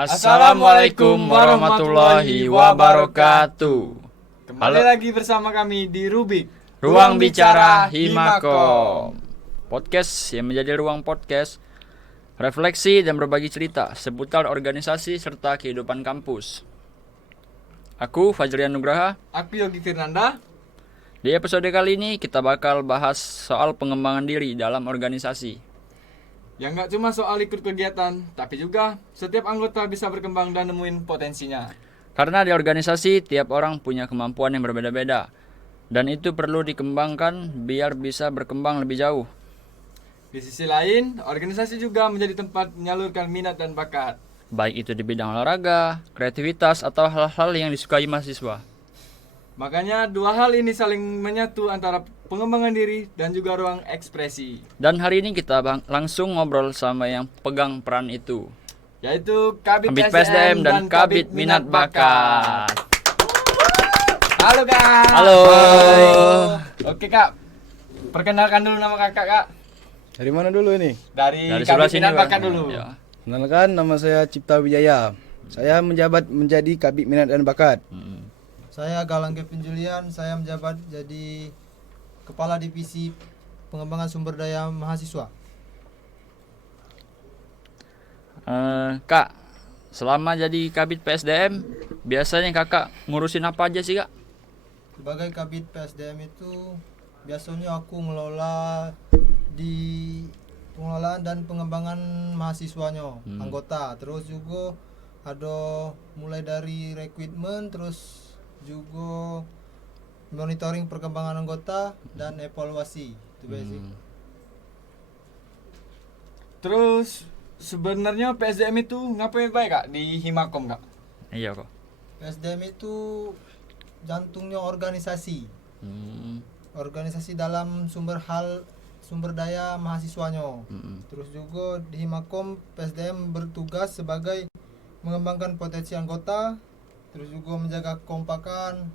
Assalamualaikum warahmatullahi wabarakatuh. Kembali lagi bersama kami di Rubik Ruang Bicara Himakom, podcast yang menjadi ruang podcast refleksi dan berbagi cerita seputar organisasi serta kehidupan kampus. Aku Fajrian Nugraha. Aku Yogi Firnanda. Di episode kali ini kita bakal bahas soal pengembangan diri dalam organisasi. Yang gak cuma soal ikut kegiatan, tapi juga setiap anggota bisa berkembang dan nemuin potensinya. Karena di organisasi tiap orang punya kemampuan yang berbeda-beda, dan itu perlu dikembangkan biar bisa berkembang lebih jauh. Di sisi lain, organisasi juga menjadi tempat menyalurkan minat dan bakat. Baik itu di bidang olahraga, kreativitas, atau hal-hal yang disukai mahasiswa. Makanya dua hal ini saling menyatu antara pengembangan diri dan juga ruang ekspresi. Dan hari ini kita langsung ngobrol sama yang pegang peran itu, yaitu Kabid PSDM dan Kabid Minat Bakat. Halo Kak. Halo. Oke Kak, perkenalkan dulu nama kakak Kak. Dari mana dulu ini? Dari sebelah Kabid sini, Minat Bang. Bakat dulu. Ya. Kenalkan, nama saya Cipta Wijaya. Saya menjabat menjadi Kabid Minat dan Bakat. Saya Galang Kevin Julian, saya menjabat jadi Kepala Divisi Pengembangan Sumber Daya Mahasiswa. Kak, selama jadi Kabid PSDM, biasanya kakak ngurusin apa aja sih Kak? Sebagai Kabid PSDM itu biasanya aku mengelola di pengelolaan dan pengembangan mahasiswanya, anggota. Terus juga ada mulai dari rekrutmen, terus juga monitoring perkembangan anggota dan evaluasi. Itu basic. Terus sebenarnya PSDM itu ngapain baik Kak di Himakom Kak? Iya kok. PSDM itu jantungnya organisasi. Organisasi dalam sumber daya mahasiswanya. Terus juga di Himakom PSDM bertugas sebagai mengembangkan potensi anggota, terus juga menjaga kekompakan.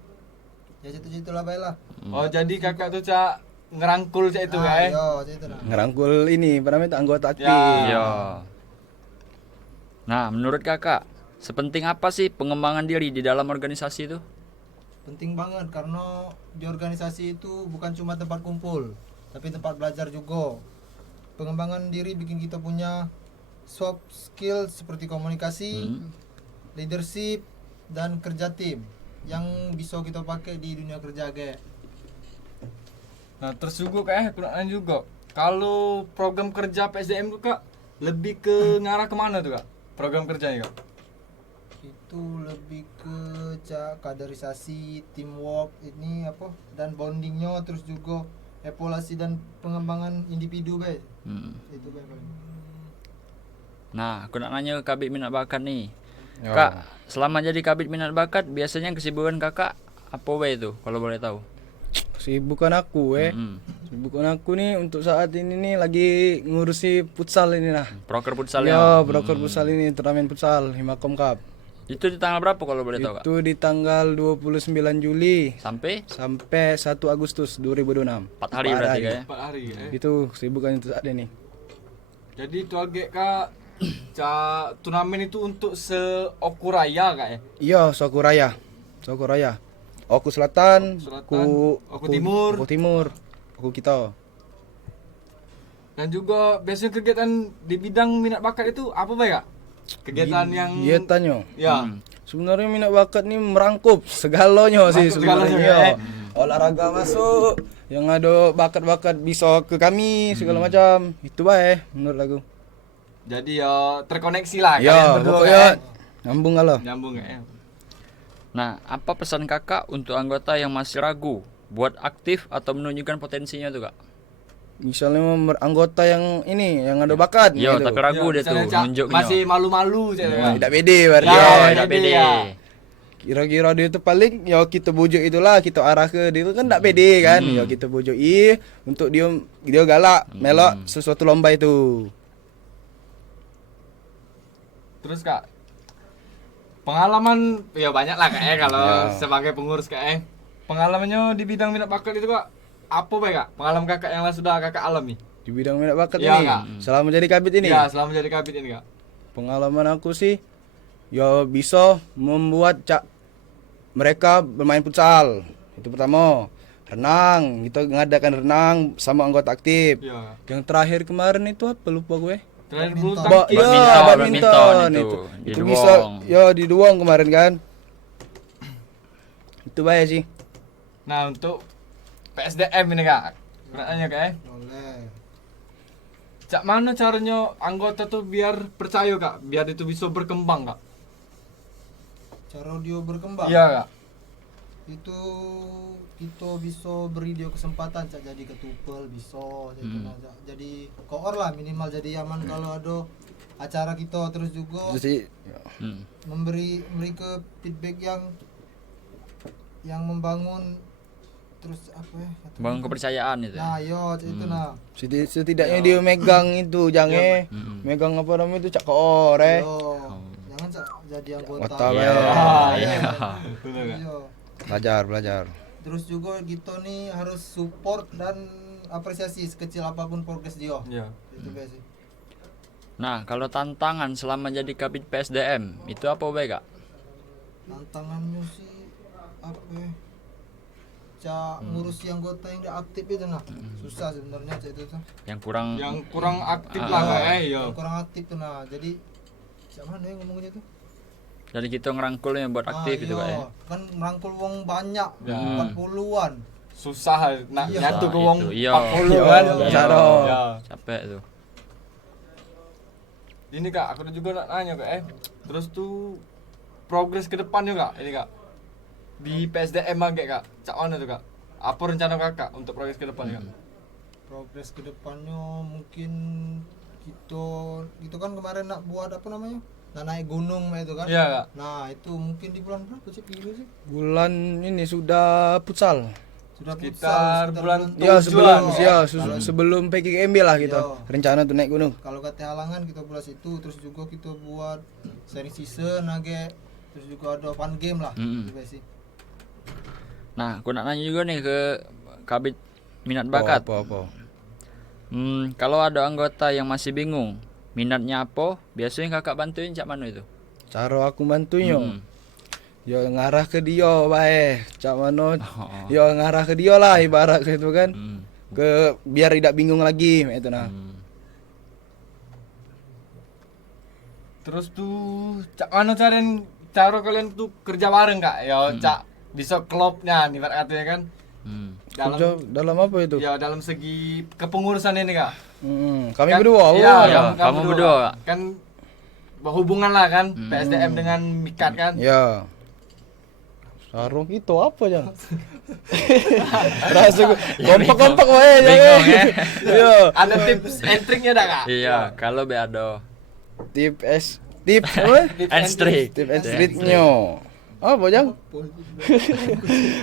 Ya situ-situlah baiklah. Oh jadi kakak tuh Cak ngerangkul Cak itu ya? Iya, itu lah. Ngerangkul ini, apa namanya, anggota aktif. Ya. Iya. Nah, menurut kakak, sepenting apa sih pengembangan diri di dalam organisasi itu? Penting banget karena di organisasi itu bukan cuma tempat kumpul, tapi tempat belajar juga. Pengembangan diri bikin kita punya soft skill seperti komunikasi, leadership, dan kerja tim yang bisa kita pakai di dunia kerja kayak. Nah terus juga Kak aku nanya juga, kalau program kerja PSDM tuh Kak lebih ke ngarah kemana tuh Kak program kerjanya Kak? Itu lebih ke kaderisasi, teamwork ini apa, dan bondingnya, terus juga evaluasi dan pengembangan individu guys. Itu guys. Nah, aku nak nanya ke Kabid Minat Bakat nih. Ya. Kak, selama jadi Kabid Minat Bakat, biasanya kesibukan kakak apa itu kalau boleh tahu? Sibukan aku Sibukan aku nih untuk saat ini nih lagi ngurusi futsal ini lah. Proker futsal Ya, broker futsal ini, turnamen futsal Himakom Cup. Itu di tanggal berapa kalau boleh tahu Kak? Itu di tanggal 29 Juli Sampai 1 Agustus 2026. 4 hari berarti Kak ya? 4 hari Itu sibukan untuk saat ini. Jadi target Kak Cak turnamen itu untuk se-Okuraya Kak ya? Iya, Sokuraya. Oku Selatan, Oku Timur. Oku Timur, Oku kita. Dan juga biasanya kegiatan di bidang minat bakat itu apa Pak Kak? Kegiatan yang Dia tanya. ya Sebenarnya minat bakat ini merangkup segalanya sih Merangkup segalanya, sebenarnya. ya. Olahraga masuk, yang ada bakat-bakat bisa ke kami segala macam. Itu baik menurut aku. jadi ya terkoneksi lah kalian Ya, berdua pokoknya Kak, nyambung kalau. nyambung ya. Nah, apa pesan kakak untuk anggota yang masih ragu buat aktif atau menunjukkan potensinya tuh Kak? Misalnya anggota yang ini yang ada bakat Yo, gitu. tapi ragu dia tuh misalnya Cak nunjuknya. masih malu-malu Cak ya. Tidak pede berarti. Ya, Yo, ya, tidak pede. ya. Kira-kira dia itu paling ya kita bujuk itulah, kita arah ke dia itu kan tidak pede kan. Ya kita bujuki untuk dia galak melok sesuatu lomba itu. Terus Kak pengalaman ya banyak lah Kak ya kalau sebagai pengurus Kak ya. Pengalamannya di bidang minat bakat itu Kak apa Pak Kak? Pengalaman Kakak yang sudah Kakak alami? Di bidang minat bakat Iya, ini Kak. selama jadi kabit ini. Ya, selama jadi kabit ini Kak. Pengalaman aku sih ya bisa membuat mereka bermain futsal. Itu pertama. Renang, kita ngadakan renang sama anggota aktif. Ya. Yang terakhir kemarin itu apa lupa gue. Terakhir bulu Iya, tangkis. Badminton badminton itu. Di Itu Duong. bisa ya di Duong kemarin kan. Itu bahaya sih. Nah, untuk PSDM ini Kak. Nanya Kak. Boleh. Cak mana caranya anggota tuh biar percaya Kak, biar itu bisa berkembang Kak? Cara dia berkembang. Iya Kak. Itu kita bisa beri dia kesempatan Cak, jadi ketupel bisa jadi koor lah, minimal jadi aman kalau ada acara kita. Terus juga Itu sih. memberi ke feedback yang membangun, terus apa ya kata- Bangun kepercayaan itu. nah yo Cak, itu nah Setidaknya dia megang itu jangan megang apa namanya itu cak koor yo jangan Cak jadi anggota. Otak Iya. ya. Betul Kak. Iya. Belajar. Terus juga kita nih harus support dan apresiasi sekecil apapun progres dia. Iya. Itu biasa. Nah, kalau tantangan selama jadi kabit PSDM itu apa baik Kak? Tantangannya sih apa ya? Cak ngurusi anggota yang tidak aktif itu nah. Susah sebenarnya Cak itu tuh. Yang kurang Yang kurang aktif lah Kak. Iya. Yang kurang aktif tuh nah. Jadi Cak mana yang ngomongnya tuh? jadi kita ngerangkulnya buat aktif itu Kak ya. Kan merangkul wong banyak, Ya. 40-an. Susah nak Iya. nyatu ke Nah, wong itu, iya. 40 kan. Iya. Iya. Capek tuh. Ini Kak, aku juga nak nanya Kak Terus tuh progres ke depannya Kak, ini Kak. Di PSDM Mangge Kak. Cak mana tuh Kak? Apa rencana Kakak untuk progres ke depannya Kak? Progres ke depannya mungkin kita kan kemarin nak buat apa namanya? Nah, naik gunung itu kan. Iya Kak. Nah, itu mungkin di bulan berapa sih pilih sih? Bulan ini sudah futsal. Sudah Sekitar futsal, bulan Ya Tujuh sebelum lah. sebelum PKKMB lah kita. Iya. Rencana tuh naik gunung. kalau kata halangan kita buat situ, terus juga kita buat sharing season age, terus juga ada fun game lah. Mm-mm. Itu biasa sih. Nah, aku nak nanya juga nih ke kabit minat bakat. Apa? Kalau ada anggota yang masih bingung minatnya apa, biasanya kakak bantuin cak mana itu? Cara aku bantunya. Mm. Ya ngarah ke dia bae. Cak mano. Oh. Ya ngarah ke dia lah ibarat gitu kan. Mm. Ke biar tidak bingung lagi itu nah. Terus tuh Cak mana cara kalian tuh kerja bareng Kak? Ya Cak bisa klubnya nih katanya kan. Kerja dalam apa itu? Ya dalam segi kepengurusan ini Kak. Kami Kan- berdua. Iya, Iya, kamu berdua, Kak. Kan berhubungan lah kan PSDM dengan Mikat kan. Ya. Sarung itu apa jangan? Rasa kompak-kompak wae Bingung ya. Iya. Ada tips and triknya dah Kak? Iya, kalau be ada Tip apa? and streak. Tip and streetnya. Apa jang?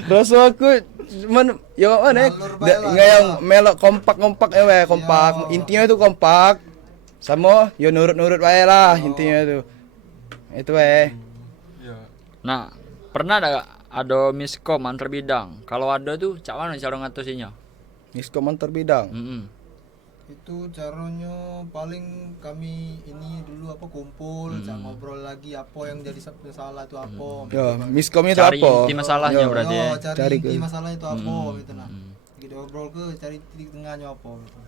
Rasa aku cuman ya mana? Ngalur bae lah. Enggak yang melok kompak-kompak ya we, kompak. Intinya itu kompak. Sama ya nurut-nurut wae lah intinya itu. Itu we. Iya. Nah, pernah ada miskom antar bidang. Kalau ada tuh cak mana cara ngatasinya? Miskom antar bidang. Itu caranya paling kami ini dulu apa kumpul, Cak ngobrol lagi apa yang jadi salah itu apa. Ya, miskom itu Cari apa? inti masalahnya Ya. berarti ya. Cari Cari inti ke- masalah itu apa gitu nah. Kita ngobrol ke cari titik tengahnya apa gitu.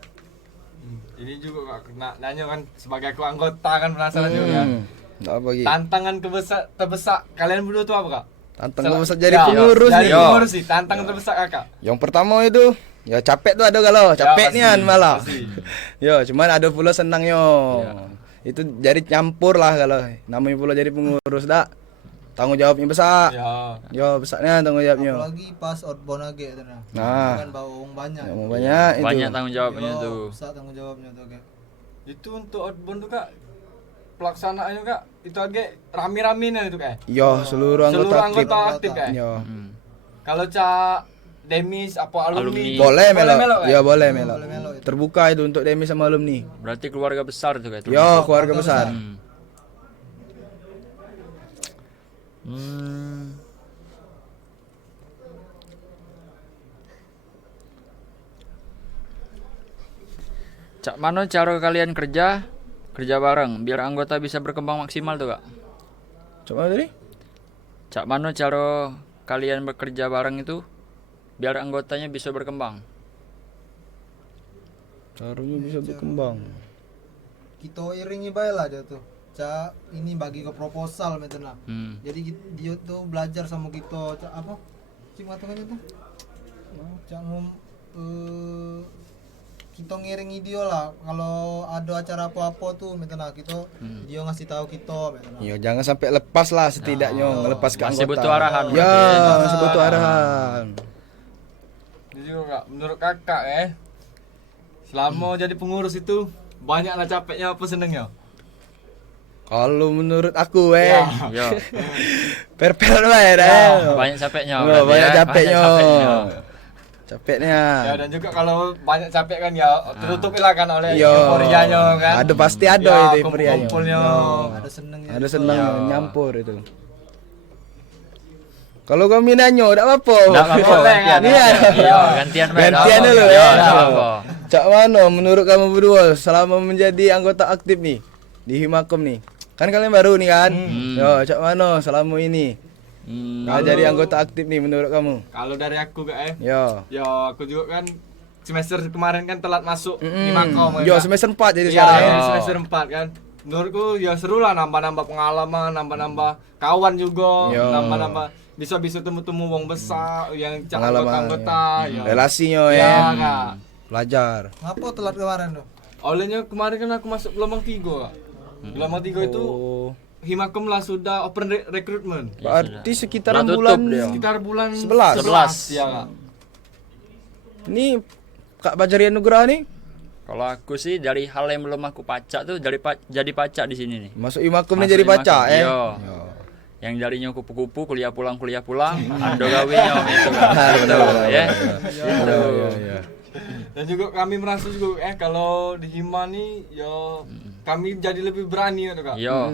Ini juga Kak nanya kan sebagai aku anggota kan penasaran juga. Enggak apa lagi. Tantangan terbesar kalian berdua tuh apa Kak? Tantangan besar jadi Ya, pengurus jadi nih. pengurus sih, tantangan terbesar Kakak. Yang pertama itu ya capek tuh ada galau, capek pasti, nian malah. pasti. Ya, cuman ada pula senangnya. Itu jadi campur lah kalau namanya pula jadi pengurus dak. Tanggung jawabnya besar. Ya. Ya, besarnya tanggung jawabnya. Apalagi pas outbound lagi itu nah. Nah. Kan bawa uang banyak. Ya, mau banyak itu. Banyak tanggung jawabnya Yo, tuh. besar tanggung jawabnya tuh kayak. Itu untuk outbound tuh Kak, pelaksanaannya Kak, itu aja rame-rame itu Kak. Ya, seluruh anggota Seluruh aktif. anggota aktif Kak. Ya. Kalau Cak Demis apa alumni? Alumni. Boleh melok. melok, Kak? Ya, boleh melok. Boleh melok itu. Terbuka itu untuk Demi sama alumni. Berarti keluarga besar tuh kayak Ya, keluarga besar. Cak mana cara kalian kerja bareng biar anggota bisa berkembang maksimal tuh kak? Coba tadi. Cak mano cara kalian bekerja bareng itu biar anggotanya bisa berkembang? Caranya bisa berkembang. Kita iringi bae lah dia tuh. Cak ini bagi ke proposal meten lah. Jadi dia tuh belajar sama kita cak apa? Cik matungannya tuh. Cak kita ngiringi dia lah kalau ada acara apa-apa tuh meten lah kita dia ngasih tahu kita meten lah. Iya, jangan sampai lepas lah setidaknya ngelepas ke Masih anggota. butuh arahan Ya, berarti. masih butuh arahan. Jadi juga Kak, menurut kakak selama jadi pengurus itu banyaklah capeknya apa senengnya? Kalau menurut aku Yo. perper bae dah. Banyak capeknya. Oh, berarti banyak ya. capeknya. capeknya. Capeknya. Ya dan juga kalau banyak capek kan ya tertutupi lah kan oleh Yo. euforianya kan. Ada pasti ada Ya, itu euforianya. kumpul-kumpulnya. Ada senengnya. Ada senang nyampur itu. Kalau kami nanya, enggak apa-apa. Nggak apa-apa, gantian. Iya. Iya, gantian bae, nggak Gantian apa-apa. dulu Iya, ya. nggak apa-apa. Cak Mano, menurut kamu berdua selama menjadi anggota aktif nih di Himakom nih. Kan kalian baru nih kan? Yo, Cak Mano selama ini. Nah, jadi anggota aktif nih menurut kamu. Kalau dari aku Kak Yo. ya aku juga kan semester kemarin kan telat masuk di Makom. Yo, semester 4 jadi ya, sekarang ya. semester 4 kan. Menurutku ya seru lah nambah-nambah pengalaman, nambah-nambah kawan juga, Yo. nambah-nambah bisa temu-temu wong besar yang Pengalaman, anggota ya. Relasinya Ya, ya. Kak. Belajar. Ngapa telat kemarin tuh? Olehnya kemarin kan aku masuk gelombang 3 Kak. Gelombang 3 itu Oh. Himakom lah sudah open recruitment. Berarti sekitaran Udah tutup bulan dia. Sekitar bulan 11. ya Kak. Ini Kak Bajarian Nugraha nih Kalau aku sih dari hal yang belum aku pacak tuh jadi pacak di sini nih. masuk Himakom nih Masuk jadi baca Himakom, iya. Yo. Yang darinya kupu-kupu kuliah pulang ando gawenya itu kan. Gitu, ya. Gitu. Iya. Dan juga kami merasa juga kalau di Hima nih ya kami jadi lebih berani gitu Kak. Yo.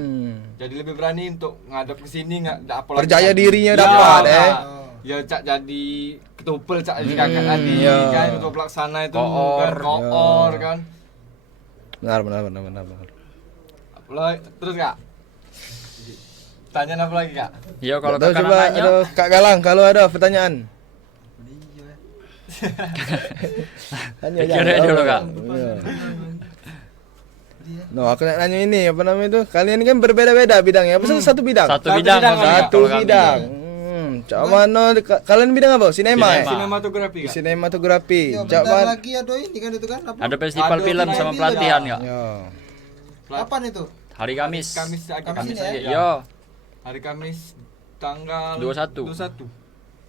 Jadi lebih berani untuk ngadap ke sini enggak apalagi Percaya dirinya Ya, dapat Kak. Ya cak jadi ketupel cak jadi kakak tadi iya. kan untuk pelaksana itu Koor. kan koor kan. Benar. Apalagi terus Kak. Tanya apa lagi Kak? Yo kalau Tahu kakak coba nanya ada Kak Galang kalau ada pertanyaan. Tanya Pikir aja dulu, Kak. Iya. No, aku nak nanya ini apa namanya itu? Kalian kan berbeda-beda bidangnya. Apa satu bidang? satu Satu bidang bidang, maksudnya Satu kalau kami. bidang. Cak Mano kalian bidang apa? Sinema ya? Sinema. Sinematografi Kak. Sinematografi. Ya, Cak bentar Man. lagi ada ini kan itu kan apa? Ada festival Ada film sama film pelatihan juga. enggak? Yo. Kapan itu? Hari Kamis. Kamis Kamis aja. ya? Yo. Hari Kamis tanggal 21. 21.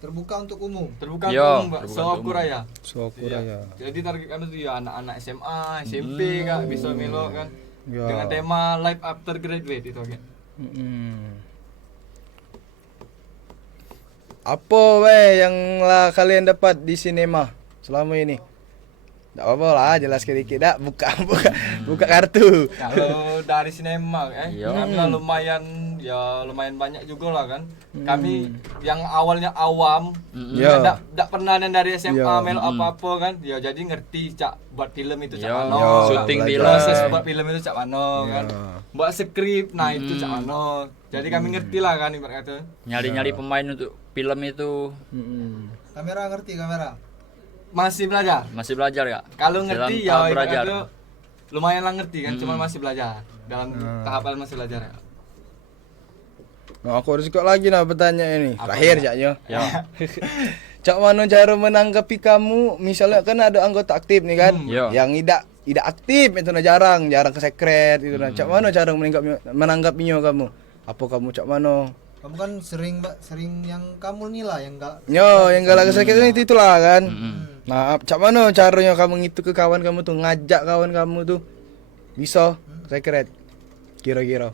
Terbuka untuk umum. Terbuka Yo, umum Mbak. terbuka Soal untuk Kuraya. Sokuraya. Jadi target kami tuh ya anak-anak SMA, SMP Kak bisa melo kan. Ya. Dengan tema life after graduate itu kan. Apa weh yang lah kalian dapat di sinema selama ini? Enggak apa-apa lah, jelas sedikit dah. Buka kartu. Kalau dari sinema Iya. kami lah lumayan banyak juga lah kan. Kami yang awalnya awam, Yo. enggak pernah yang dari SMA Yo. melo apa-apa kan. Ya jadi ngerti cak buat film itu cak Yo. mano. Yo, Syuting belajar. film. Proses buat film itu cak mano kan. Yo. Buat skrip nah itu cak mano. Jadi kami ngerti lah kan ibarat kata. Nyari-nyari pemain untuk film itu Kamera ngerti kamera. Masih belajar. masih belajar ya? Kalau Dalam ngerti tahap ya belajar. itu lumayan lah ngerti kan, cuma masih belajar. Dalam tahapan masih belajar ya. Nah, aku harus ikut lagi nah pertanyaan ini. Apa, Terakhir Pak? Caknya. Ya. Cak Mano cara menanggapi kamu misalnya kan ada anggota aktif nih kan Yo. yang tidak aktif itu nah jarang ke sekret itu nah. Cak Mano cara menanggapinya kamu? Apa kamu Cak Mano? Kamu kan sering yang kamu nih lah yang enggak Yang galak ke sekret itulah kan. Nah, Cak Mano caranya kamu itu ke kawan kamu tuh ngajak kawan kamu tuh bisa sekret kira-kira.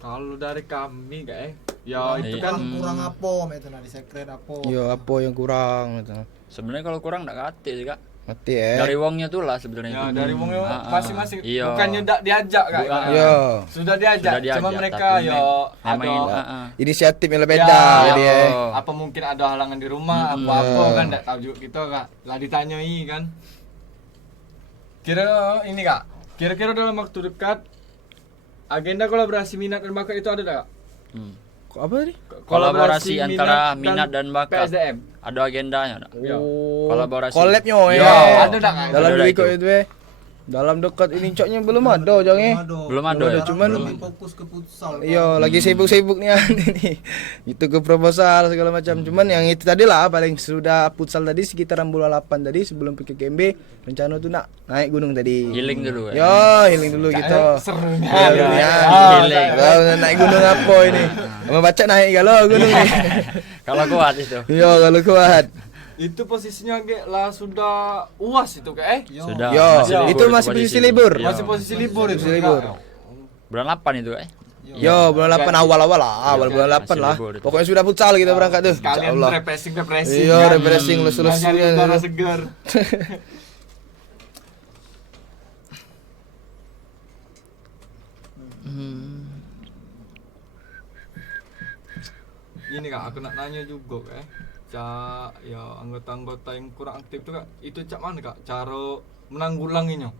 Kalau dari kami ya itu Iya. kan kurang apa itu nah di sekret apa. Yo apa yang kurang gitu. Sebenarnya kalau kurang enggak kate sih, Kak. Mati Dari wongnya tuh lah sebenarnya ya itu. dari wongnya masing-masing. Iya. Bukannya enggak diajak Kak. Bukan. Yo. Sudah diajak, Sudah cuma diajak, mereka tapi ya memang ada Inisiatif yang beda Ya, jadi ya. apa mungkin ada halangan di rumah apa kan enggak tahu juga kita Kak. Lah ditanyai kan. Ini Kak. Kira-kira dalam waktu dekat agenda kolaborasi minat dan bakat itu ada enggak? Kok apa tadi? Kolaborasi antara minat minat dan bakat. PSDM. Ada agendanya enggak? Oh, Kolaborasi. collabnya Yo, ada tak, Kak? dalam Ada ikut itu dalam dekat ini coknya belum ada jange. Belum ada ya? Cuman lebih fokus ke futsal. iya lagi sibuk-sibuk nih ini. Itu ke proposal segala macam. Cuman yang itu tadi lah paling sudah futsal tadi sekitaran bulan 8 tadi sebelum PKKMB rencana tuh nak naik gunung tadi. Healing dulu ya. Yo, healing dulu gitu. Serunya. Ya, Healing. naik gunung apa ini? Mau baca naik kalau gunung nih. Kalau kuat itu. Yo, kalau kuat. Itu posisinya lah sudah UAS itu kayak Sudah. Yo, libur itu masih posisi libur. Iya. masih posisi libur itu. Posisi libur. Bulan 8 itu Yo, bulan 8 awal-awal lah, awal bulan 8 lah. libur itu. Pokoknya sudah futsal kita berangkat tuh. Kalian Insyaallah. refreshing. Iya, kan? refreshing lesu-lesu Nyari ya. udara segar. Ini Kak, aku nak nanya juga ya anggota-anggota yang kurang aktif tuh Kak, itu cak mana Kak cara menanggulanginya?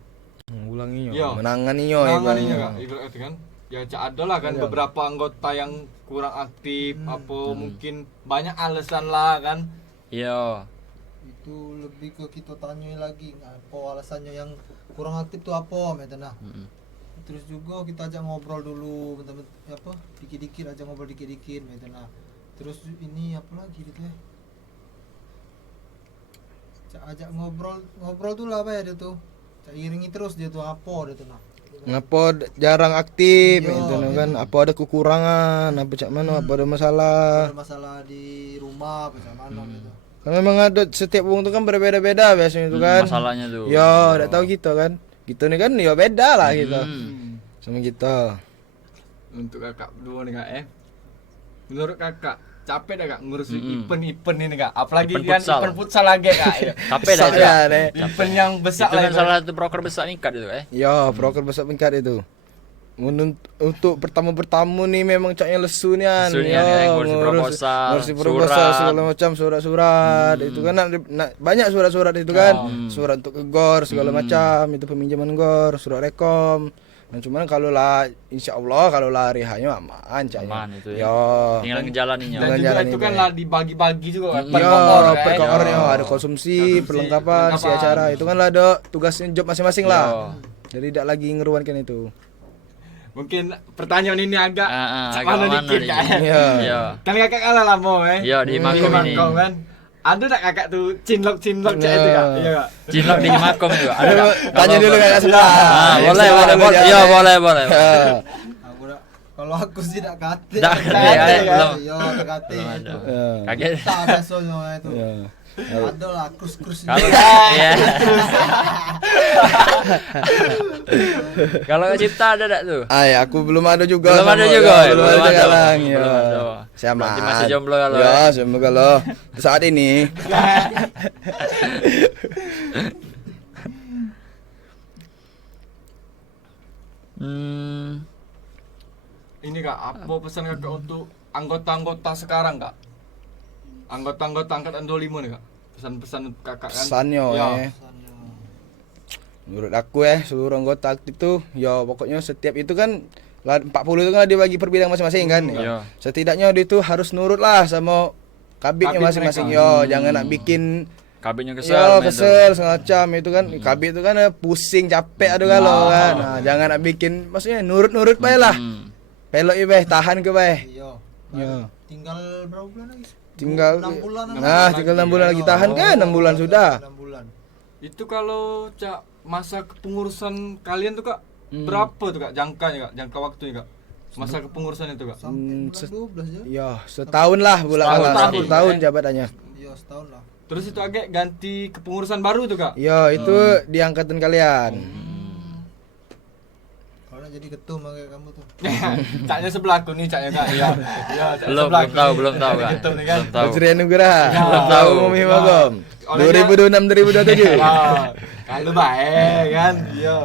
Ulanginya. Yo. Menanganinya. Menanganinya Kak, ibarat kan. Ya cak ada lah kan Iya. beberapa anggota yang kurang aktif apa mungkin banyak alasan lah kan. Iya. Itu lebih ke kita tanya lagi apa alasannya yang kurang aktif tuh apa metana. Terus juga kita ajak ngobrol dulu bentar apa dikit-dikit aja ngobrol dikit-dikit metana. Terus ini apa lagi gitu ya. Ajak ngobrol tuh lah apa ya dia tuh. Cak iringi terus dia tuh apa dia tuh nak. Ngapa jarang aktif Yo, itu kan apa ada kekurangan apa cak mana apa ada masalah. Ada masalah di rumah apa macam mana gitu. Kan memang ada setiap wong tuh kan berbeda-beda biasanya itu kan. Masalahnya tuh. Yo, udah tahu gitu kan. Gitu nih kan ya beda lah gitu. Sama kita. Untuk kakak dua nih Kak menurut kakak capek dah Kak ngurus event ini Kak, apalagi Event kan futsal. event futsal lagi Kak. Capek dah itu. Saya deh. Event yang besar Itu kan lah salah satu proker besar Mingkat itu Yo, proker besar tingkat itu. Untuk pertama nih memang caknya lesu nian. Lesu nian, ya, ngurusi proposal, ngurusi proposal surat. segala macam surat-surat. Itu kan banyak surat-surat itu kan. Surat untuk ke GOR segala macam, itu peminjaman GOR, surat rekom. Nah, cuman kalau lah insyaallah kalau lah hari hanya aman caknya. Aman itu ya. Yo. Tinggal ngejalaninya. dan Dengan juga jalan itu ini, kan ya. lah dibagi-bagi juga kan Yo, per kokor, kan. per kokornya Yo. ada konsumsi, perlengkapan, si acara. Itu kan lah ada tugasnya job masing-masing lah. Jadi tidak lagi ngeruankan itu. Mungkin pertanyaan ini agak Agak mana mana dikit nih? Kak. Iya. Iya. Kan kakak kalah lah mau Iya, di Makom ini. Makom kan. Ada tak kakak tuh cinlok cak itu Kak? Iya Kak. Cinlok di Makom juga. Ada nggak? Tanya dulu kakak sebelah. Boleh, boleh. Iya, boleh. Aku dah kalau aku sih tak kate. Tak kate, belum. Yo, tak kate. Belum ada. Ya. Kaget. Tak biasanya itu. Ya. Ada lah krus-krus. Kalau iya. Kalau Cipta ada enggak tuh? Ay, aku belum ada juga. Belum ada sama- juga, ya, ya? belum Belum ada ada. sekarang. Ya. Belum ada. Sama. Berarti masih jomblo kalau, Ya, ya? semoga lo saat ini. Ini Kak, apa pesan kakak untuk anggota-anggota sekarang Kak? Anggota-anggota angkatan 25 nih Kak. Pesan-pesan untuk kakak kan. Pesannya Ya. Menurut aku seluruh anggota aktif tuh ya pokoknya setiap itu kan 40 itu kan dia bagi per bidang masing-masing kan. Iya. Setidaknya dia tuh harus nurut lah sama kabitnya Kabit masing-masing. mereka. Yo, jangan nak bikin Kabinnya kesel. yo main tuh. kesel semacam itu kan. Kabit itu kan pusing capek ada kalau kan. Nah, jangan nak bikin maksudnya nurut-nurut bae lah. Pelok i beh, tahan ke beh. Iya. Yo. Tinggal berapa bulan lagi? Tinggal 6 bulan. nah, tinggal 6 bulan lagi tahan kan 6 bulan sudah. 6 bulan. Itu kalau Cak masa kepengurusan kalian tuh Kak berapa tuh Kak jangkanya Kak? Jangka waktunya Kak? Masa kepengurusan itu Kak? Sampai bulan 12 ya. Ya, setahun lah bulan Setahun, lah. tahun. Setahun jabatannya. Iya, setahun lah. Terus itu agak ganti kepengurusan baru tuh Kak? Ya, itu di angkatan kalian. Kalau nak jadi ketum kayak kamu tuh. Caknya sebelah aku nih Caknya Kak. Iya. Iya, Cak Belum sebelah aku nih. belum tahu kan. Gitu nih kan. Belum tahu. Putri Anugerah. Belum tahu. Umi Magom. Orangnya- 2026 2027. Wah, kalau baik kan. Iya.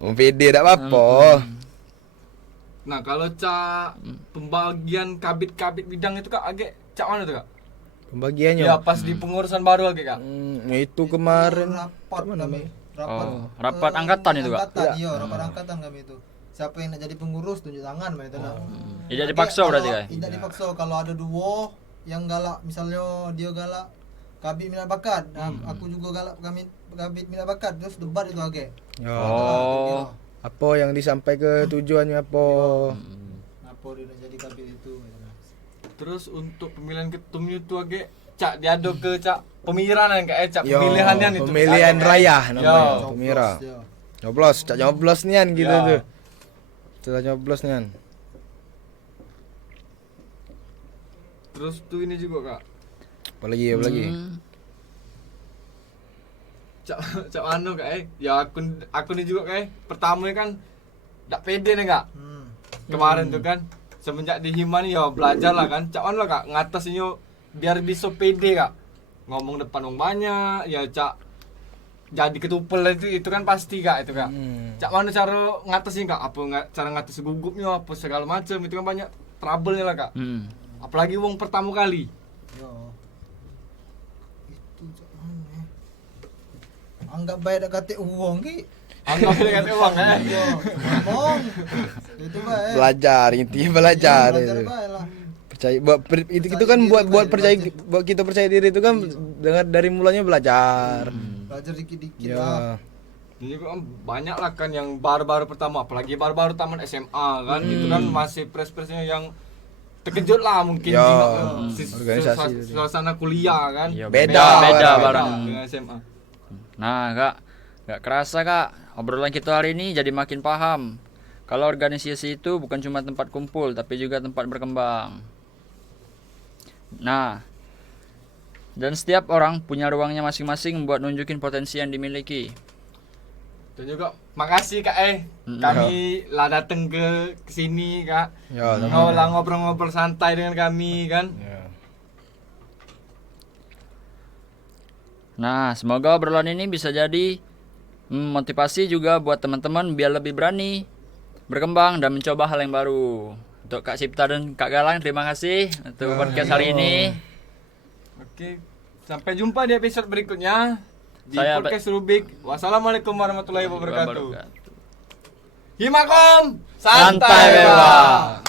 PD tak apa-apa. Nah, kalau Cak pembagian kabit-kabit bidang itu Kak agak Cak mana tuh Kak? Pembagiannya. Ya pas di pengurusan baru lagi Kak. Itu kemarin rapat kami. Rapat. Oh, rapat angkatan itu Kak. Angkatan, iya, rapat angkatan kami itu. siapa yang nak jadi pengurus tunjuk tangan itu nah. Tidak Tapi dipaksa kalau- berarti kan? Tidak dipaksa. Kalau ada duo yang galak, misalnya dia galak kabit minat bakat, aku juga galak kabit minat bakat, terus debat itu agak. Ya. Oh. Apa yang disampaikan tujuannya apa? Apa dia nak jadi kabit itu? Gitu nah. Terus untuk pemilihan ketumnya itu agak cak diado ke cak pemilihan kan cak Yo, pemilihannya itu. pemilihan Cak, raya Yo. namanya, pemira. Dia. Nyoblos, cak nyoblos nian gitu Ya. tuh. Setelah nyoblos nian. Terus tuh ini juga kak. Apa lagi? Cak anu kak ya aku nih juga kak pertama kan tak pede nih kak. Kemarin tuh kan semenjak di Hima nih ya belajar lah kan. Cak anu lah kak ngatasinnya biar bisa pede kak. Ngomong depan orang banyak ya cak jadi ketupel itu kan pasti kak itu kak. Cak mana cara ngatasin kak? Cara ngatas gugupnya apa segala macam itu kan banyak trouble-nya lah kak. Apalagi wong pertama kali. Yo. Itu jangan anggap baik dak kate uang ki. Anggap dengan uang ya. Yo, ngomong. Itu baik. Belajar, intinya belajar Belajar itu. baik lah. Percaya itu kan buat percaya buat kita percaya diri itu kan dengan dari mulanya belajar. Belajar dikit-dikit lah. Ya. Ini kan banyak lah kan yang baru-baru pertama, apalagi baru-baru taman SMA kan, itu kan masih pres-presnya yang terkejut lah mungkin Ya, organisasi suasana kuliah kan. Iya, Beda barang. Dengan SMA. Nah, gak kerasa kak, obrolan kita hari ini jadi makin paham kalau organisasi itu bukan cuma tempat kumpul, tapi juga tempat berkembang. Nah, dan setiap orang punya ruangnya masing-masing buat nunjukin potensi yang dimiliki. Dan juga makasih kak kami lah datang ke sini kak. Ya, Ngobrol-ngobrol santai dengan kami kan. Ya. Nah, semoga obrolan ini bisa jadi motivasi juga buat teman-teman biar lebih berani berkembang dan mencoba hal yang baru. Untuk Kak Cipta dan Kak Galang, terima kasih untuk podcast hari ini. Oke, sampai jumpa di episode berikutnya di Saya podcast Rubik. Wassalamualaikum warahmatullahi wabarakatuh. Himakom santai Santai bebas. bebas.